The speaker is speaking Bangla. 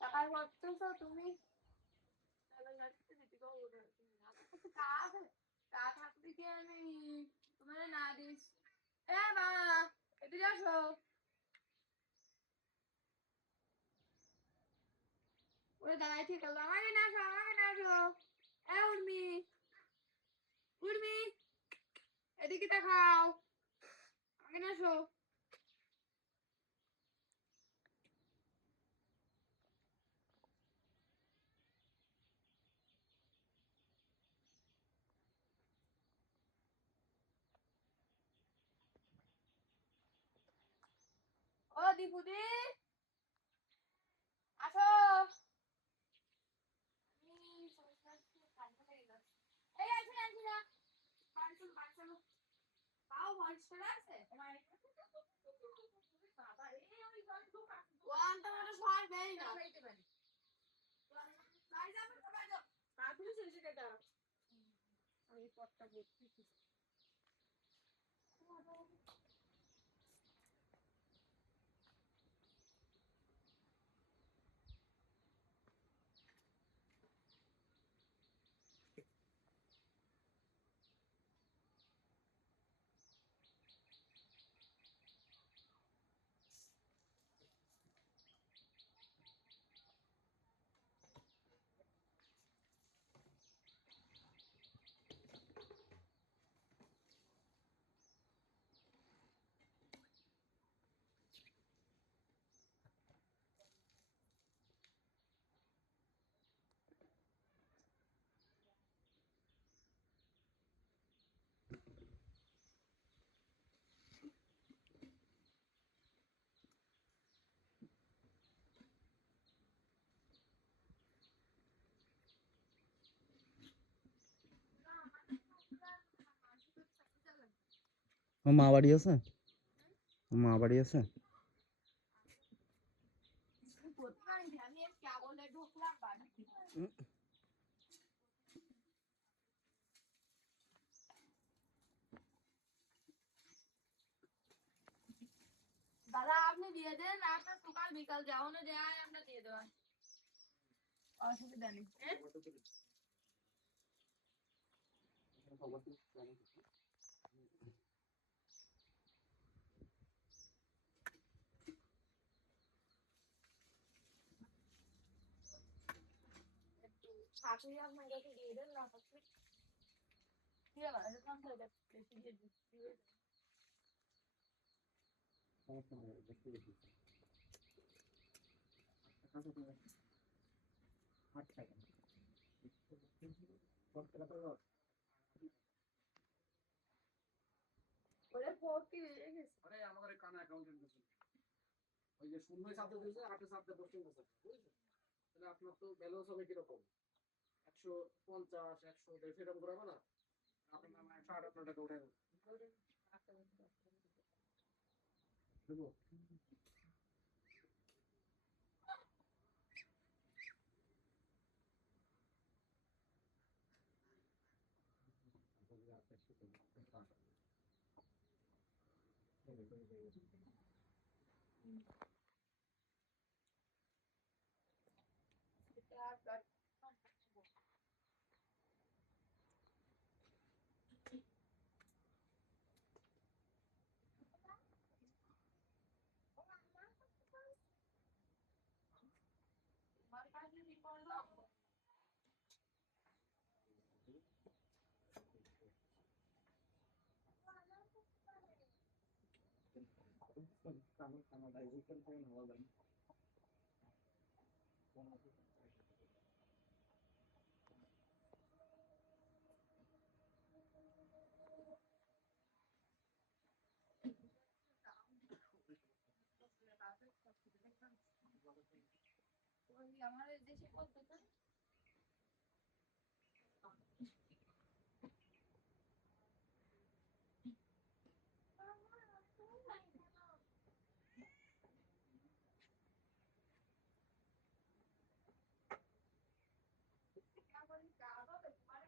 টাকায় করতেছো তুমি তা থাকতে কি আমি তোমার না দিস এ মা এদিকে আসো ওরে দাঁড়াই ঠিক আছে আমাকে না আসো এ উর্মি উর্মি এদিকে দেখাও আমাকে না আসো ও দীপুদি আসো এই আসো না বাড়ি চলো পাও পরিষ্কার আছে বাবা এই ওই জল ঢোকা ওয়ান তো মানে সর দেই না খাইতে পারি বাড়ি যাবে সবাই যাও আপনি শেষে কেটে আমি পটটা বলছি মা বাড়ি আছে মা বাড়ি আছে আমি কেবলে ঢুকলাম বাড়ি দাদা আপনি দিয়ে দেন আপনার সকাল বিকাল যাওয়ানো যায় আমরা দিয়ে দেওয়া অসুবিধা নেই শাশুড়ি আপনার কাছে দিয়ে দেন না দিয়ে না এরকম হয়ে যাচ্ছে বেশি দিয়ে দিচ্ছি ওরে ভর্তি হয়ে গেছে আরে আমাদের কানা অ্যাকাউন্টেন্ট আছে ওই যে শূন্য শব্দ দিয়েছে 8 শব্দ বসে গেছে বুঝছেন তাহলে আপনার তো ব্যালেন্স হবে কি রকম 150 100 এরকম করে হবে না আপনার নামে 58 টাকা উঠে দেবো আমার কাছে কি করলাম আমার দেশে কত